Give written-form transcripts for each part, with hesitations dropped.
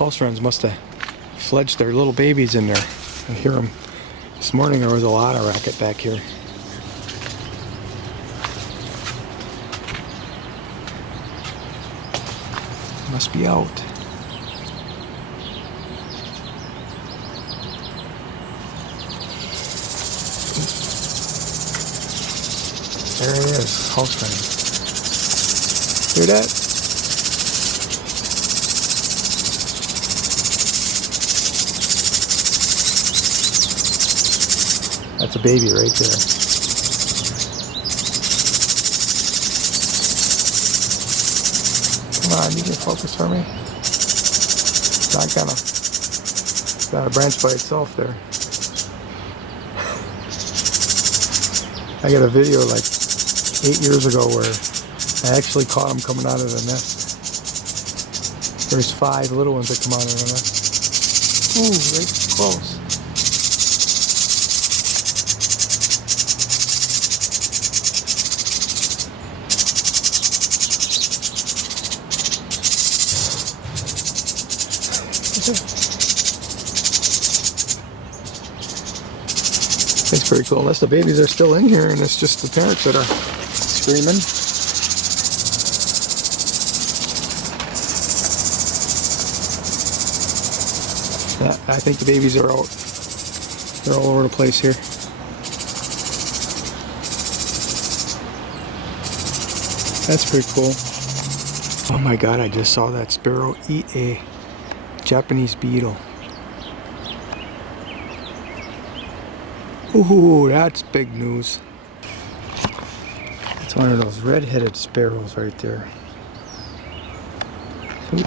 house wrens must have fledged their little babies in there. I hear them. This morning there was a lot of racket back here. Must be out. There it is, house wren. Hear that? That's a baby right there. Come on, you can focus for me. It's not gonna. It's got a branch by itself there. I got a video like 8 years ago where I actually caught them coming out of the nest. There's 5 little ones that come out of the nest. Ooh, right close. That's pretty cool, unless the babies are still in here and it's just the parents that are screaming. Yeah, I think the babies are out. They're all over the place here. That's pretty cool. Oh my god, I just saw that sparrow eat a Japanese beetle. Ooh, that's big news. That's one of those red-headed sparrows right there. Ooh.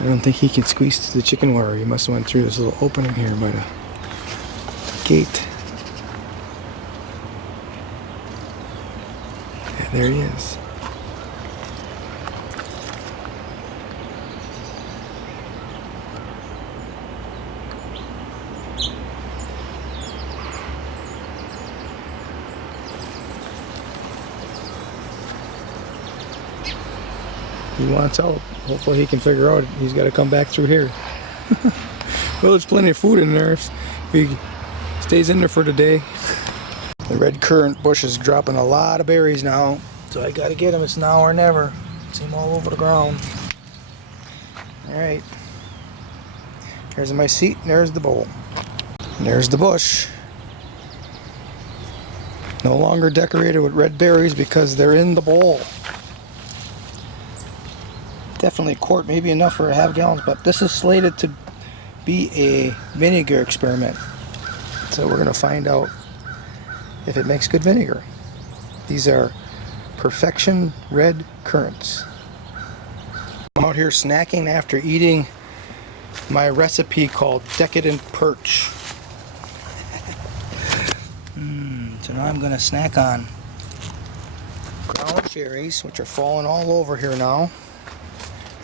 I don't think he can squeeze to the chicken wire. He must have went through this little opening here by the gate. Yeah, there he is. He wants out. Hopefully he can figure out he's got to come back through here. Well, there's plenty of food in there if he stays in there for the day. The red currant bush is dropping a lot of berries now, so I got to get him. It's now or never. See him all over the ground. Alright. There's my seat, and there's the bowl. And there's the bush. No longer decorated with red berries because they're in the bowl. Definitely a quart, maybe enough for a half gallon, but this is slated to be a vinegar experiment. So we're going to find out if it makes good vinegar. These are Perfection red currants. I'm out here snacking after eating my recipe called Decadent Perch. So now I'm going to snack on ground cherries, which are falling all over here now.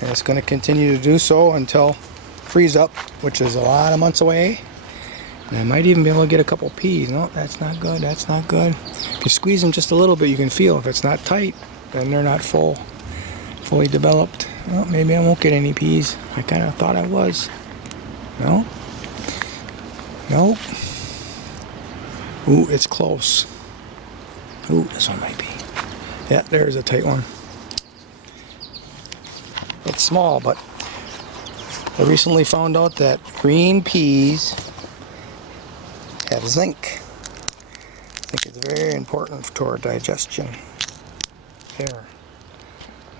And it's going to continue to do so until freeze up, which is a lot of months away. And I might even be able to get a couple peas. No, that's not good. That's not good. If you squeeze them just a little bit, you can feel if it's not tight, then they're not fully developed. Well, maybe I won't get any peas. I kind of thought I was. No. Nope. Ooh, it's close. Ooh, this one might be. Yeah, there's a tight one. It's small, but I recently found out that green peas have zinc. I think it's very important to our digestion. There.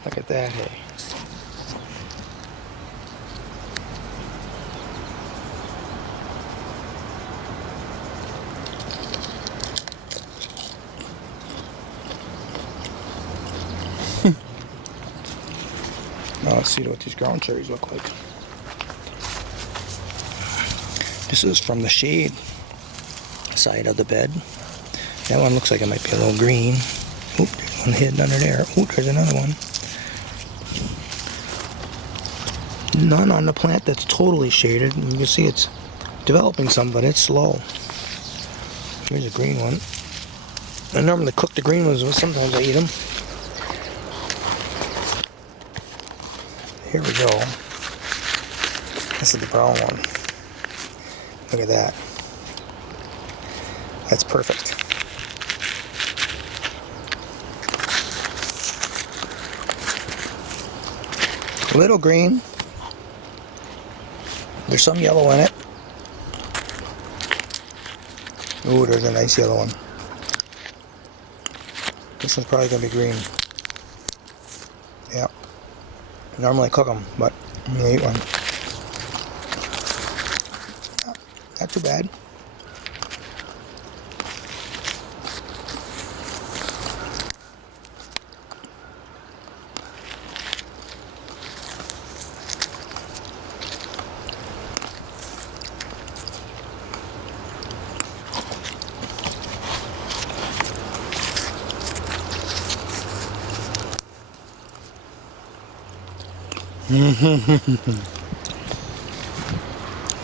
Look at that, hey. Now let's see what these ground cherries look like. This is from the shade side of the bed. That one looks like it might be a little green. Oop, there's one hidden under there. Oop, there's another one. None on the plant that's totally shaded. You can see it's developing some, but it's slow. Here's a green one. I normally cook the green ones, but sometimes I eat them. Here we go. This is the brown one. Look at that. That's perfect. A little green. There's some yellow in it. Ooh, there's a nice yellow one. This one's probably going to be green. Yeah. Normally cook them, but I'm going to eat one. Not too bad.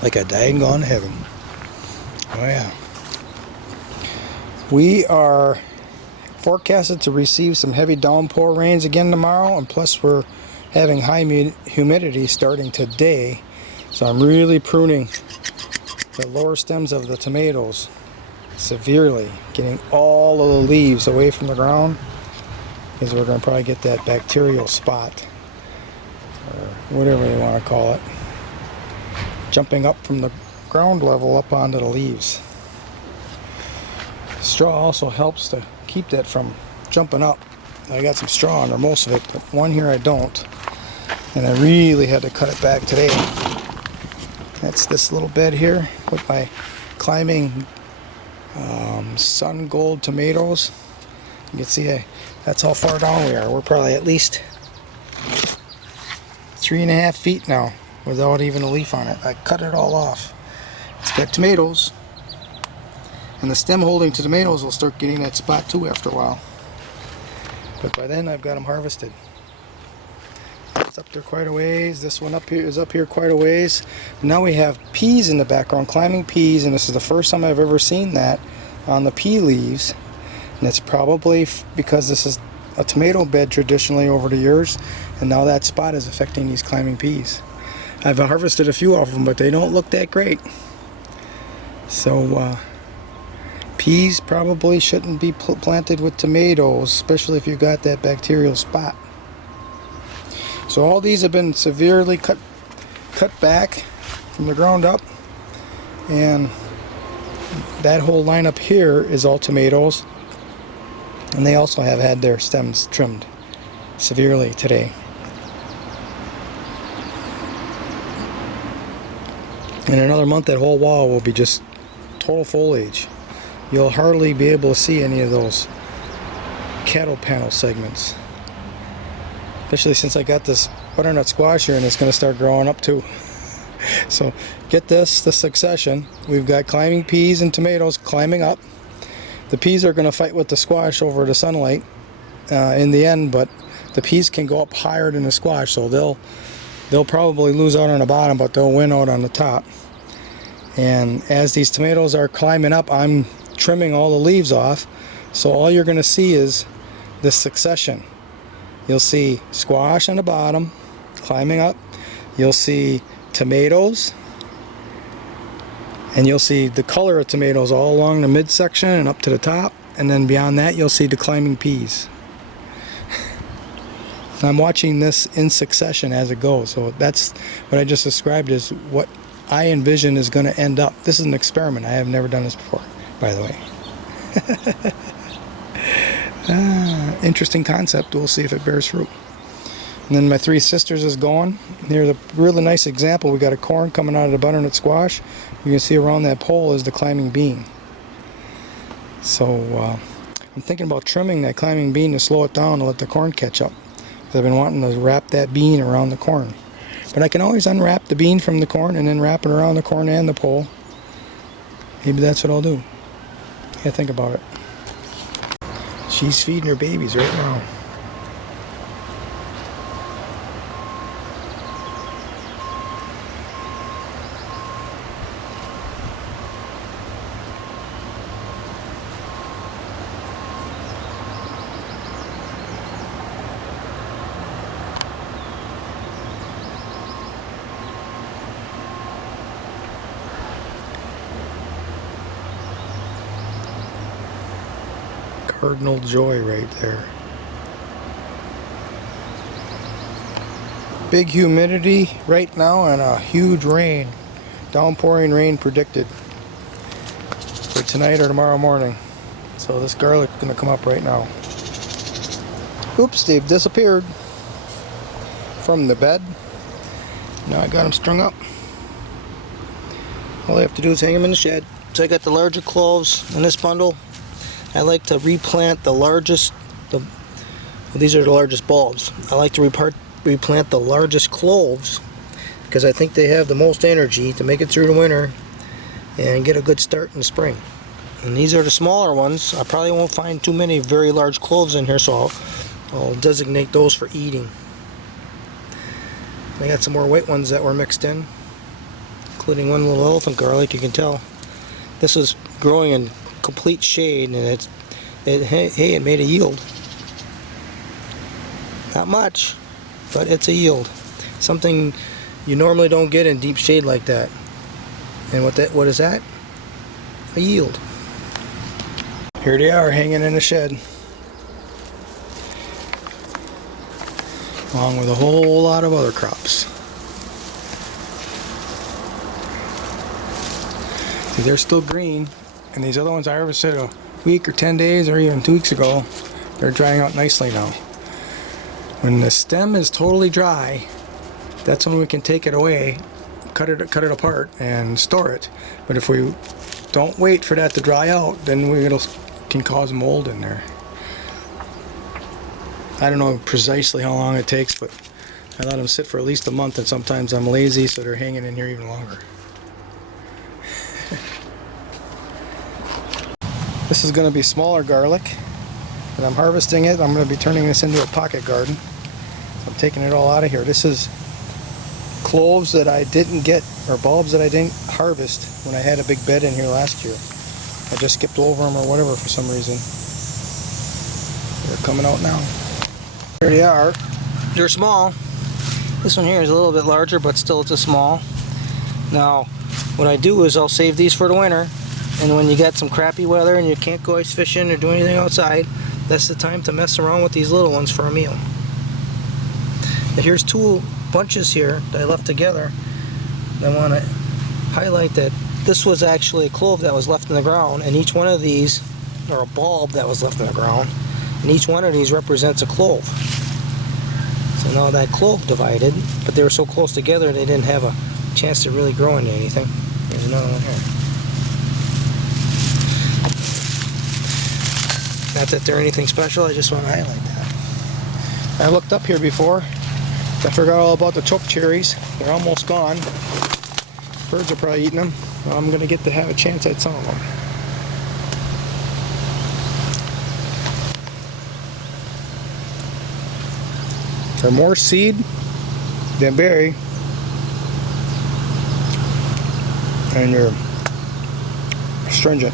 Like a daggone heaven. Oh yeah. We are forecasted to receive some heavy downpour rains again tomorrow, and plus we're having high humidity starting today. So I'm really pruning the lower stems of the tomatoes severely, getting all of the leaves away from the ground, because we're going to probably get that bacterial spot, or whatever you want to call it, jumping up from the ground level up onto the leaves. Straw also helps to keep that from jumping up. I got some straw under most of it, but one here I don't, and I really had to cut it back today. That's this little bed here with my climbing sun gold tomatoes. You can see that's how far down we are. We're probably at least 3.5 feet now without even a leaf on it. I cut it all off. It's got tomatoes, and the stem holding to tomatoes will start getting that spot too after a while. But by then I've got them harvested. It's up there quite a ways. This one up here is up here quite a ways. Now we have peas in the background, climbing peas, and this is the first time I've ever seen that on the pea leaves. And it's probably because this is a tomato bed traditionally over the years, and now that spot is affecting these climbing peas. I've harvested a few of them, but they don't look that great. So peas probably shouldn't be planted with tomatoes, especially if you got that bacterial spot. So all these have been severely cut back from the ground up, and that whole line up here is all tomatoes, and they also have had their stems trimmed severely today. In another month, that whole wall will be just total foliage. You'll hardly be able to see any of those cattle panel segments. Especially since I got this butternut squash here, and it's going to start growing up too. So get the succession. We've got climbing peas and tomatoes climbing up. The peas are going to fight with the squash over the sunlight in the end, but the peas can go up higher than the squash, so they'll probably lose out on the bottom, but they'll win out on the top. And as these tomatoes are climbing up, I'm trimming all the leaves off, so all you're going to see is this succession. You'll see squash on the bottom climbing up, you'll see tomatoes, and you'll see the color of tomatoes all along the midsection and up to the top, and then beyond that you'll see the climbing peas. I'm watching this in succession as it goes, so that's what I just described is what I envision is going to end up. This is an experiment. I have never done this before, by the way. Interesting concept. We'll see if it bears fruit. And then my three sisters is going. Here's a really nice example. We got a corn coming out of the butternut squash. You can see around that pole is the climbing bean. So I'm thinking about trimming that climbing bean to slow it down to let the corn catch up. I've been wanting to wrap that bean around the corn. But I can always unwrap the bean from the corn and then wrap it around the corn and the pole. Maybe that's what I'll do. Yeah, think about it. She's feeding her babies right now. Cardinal joy right there. Big humidity right now and a huge rain. Downpouring rain predicted for tonight or tomorrow morning. So this garlic's gonna come up right now. Oops, they've disappeared from the bed. Now I got them strung up. All I have to do is hang them in the shed. So I got the larger cloves in this bundle. I like to replant the largest, these are the largest bulbs. I like to replant the largest cloves because I think they have the most energy to make it through the winter and get a good start in the spring. And these are the smaller ones. I probably won't find too many very large cloves in here, so I'll designate those for eating. I got some more white ones that were mixed in, including one little elephant garlic. You can tell this is growing in complete shade, and it made a yield. Not much, but it's a yield. Something you normally don't get in deep shade like that. And what is that? A yield. Here they are hanging in the shed, along with a whole lot of other crops. See, they're still green, and these other ones I harvested a week or 10 days or even 2 weeks ago, they're drying out nicely now. When the stem is totally dry, that's when we can take it away, cut it apart and store it. But if we don't wait for that to dry out, then it can cause mold in there. I don't know precisely how long it takes, but I let them sit for at least a month, and sometimes I'm lazy, so they're hanging in here even longer. This is going to be smaller garlic, and I'm harvesting it. I'm going to be turning this into a pocket garden. So I'm taking it all out of here. This is cloves that I didn't get, or bulbs that I didn't harvest when I had a big bed in here last year. I just skipped over them or whatever for some reason. They're coming out now. Here they are. They're small. This one here is a little bit larger, but still it's a small. Now, what I do is I'll save these for the winter, and when you got some crappy weather and you can't go ice fishing or do anything outside, that's the time to mess around with these little ones for a meal. Now here's 2 bunches here that I left together. I want to highlight that this was actually a clove that was left in the ground, and each one of these, or a bulb that was left in the ground, and each one of these represents a clove. So now that clove divided, but they were so close together they didn't have a chance to really grow into anything. There's another one here. Not that they're anything special, I just want to highlight that. I looked up here before. I forgot all about the choke cherries. They're almost gone. Birds are probably eating them. Well, I'm going to get to have a chance at some of them. They're more seed than berry, and you're astringent.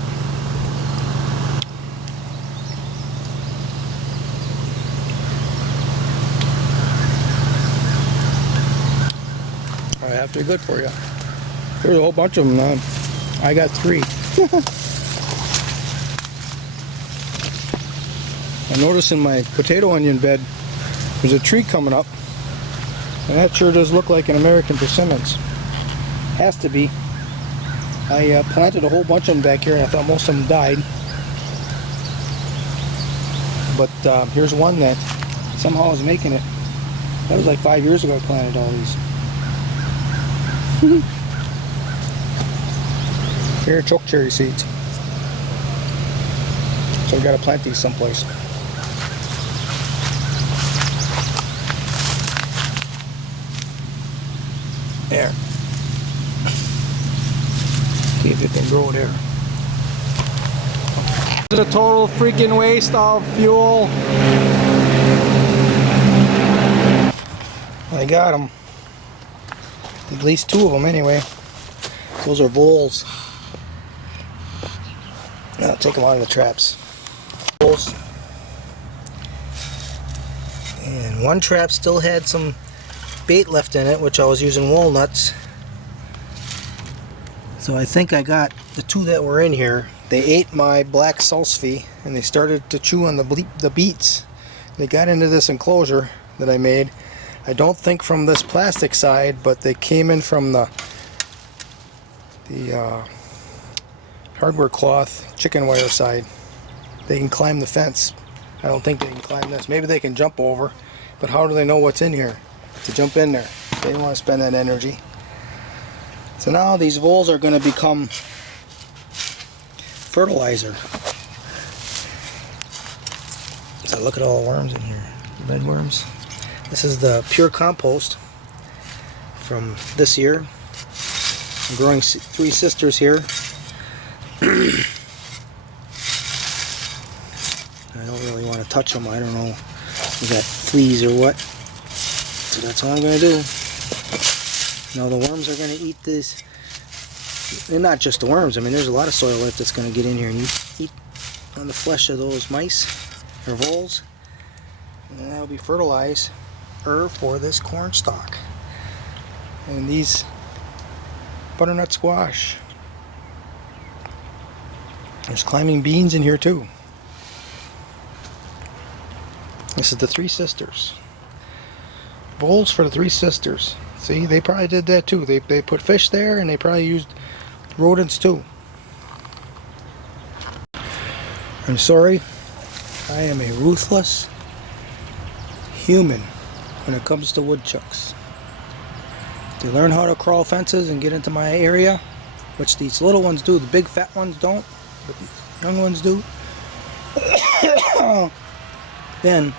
I have to be good for you. There's a whole bunch of them. I got 3. I noticed in my potato onion bed there's a tree coming up, and that sure does look like an American persimmons. Has to be. I planted a whole bunch of them back here, and I thought most of them died. But here's one that somehow is making it. That was like 5 years ago I planted all these. Here are choke cherry seeds. So we got to plant these someplace. There. See if it can grow there. This is a total freaking waste of fuel. I got them. At least 2 of them anyway. Those are voles. I'll take them out of the traps. Voles. And one trap still had some bait left in it, which I was using walnuts. So I think I got the 2 that were in here. They ate my black salsify and they started to chew on the beets. They got into this enclosure that I made. I don't think from this plastic side, but they came in from the hardware cloth chicken wire side. They can climb the fence. I don't think they can climb this. Maybe they can jump over, but how do they know what's in here to jump in there? They don't want to spend that energy. So now these voles are going to become fertilizer. So look at all the worms in here, red worms. This is the pure compost from this year. I'm growing 3 sisters here. I don't really want to touch them. I don't know if we got fleas or what. So that's all I'm going to do. Now the worms are going to eat this. And not just the worms. I mean, there's a lot of soil life that's going to get in here and eat on the flesh of those mice or voles. And then that'll be fertilizer for this corn stalk. And these butternut squash. There's climbing beans in here too. This is the 3 sisters. Voles for the 3 sisters. See, they probably did that too. They put fish there and they probably used rodents too. I'm sorry. I am a ruthless human when it comes to woodchucks. They learn how to crawl fences and get into my area, which these little ones do. The big fat ones don't, but the young ones do. Then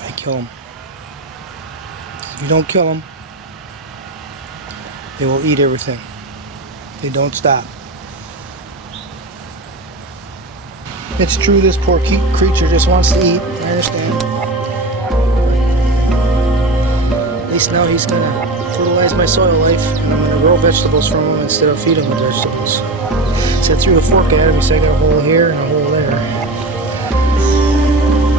I kill them. If you don't kill them, they will eat everything. They don't stop. It's true this poor creature just wants to eat. I understand. At least now he's going to fertilize my soil life and I'm going to grow vegetables from him instead of feed him with vegetables. So I threw the fork at him, so I got a hole here and a hole there.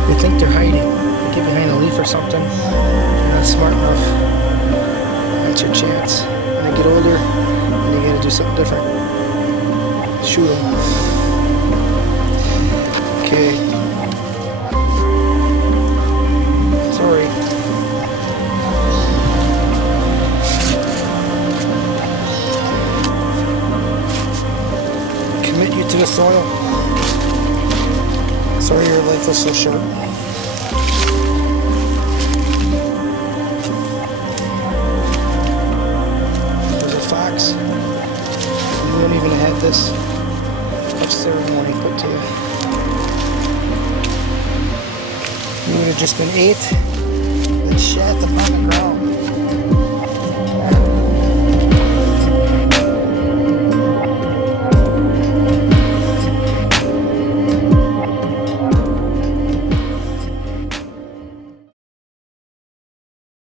They think they're hiding. They get behind a leaf or something. They're not smart enough. That's your chance. When they get older, then you gotta do something different. Shoot them. Okay. Sorry. Commit you to the soil. Sorry your life was so short. There's a fox. You wouldn't even have this much ceremony put to you. You would have just been ate and shat upon the ground.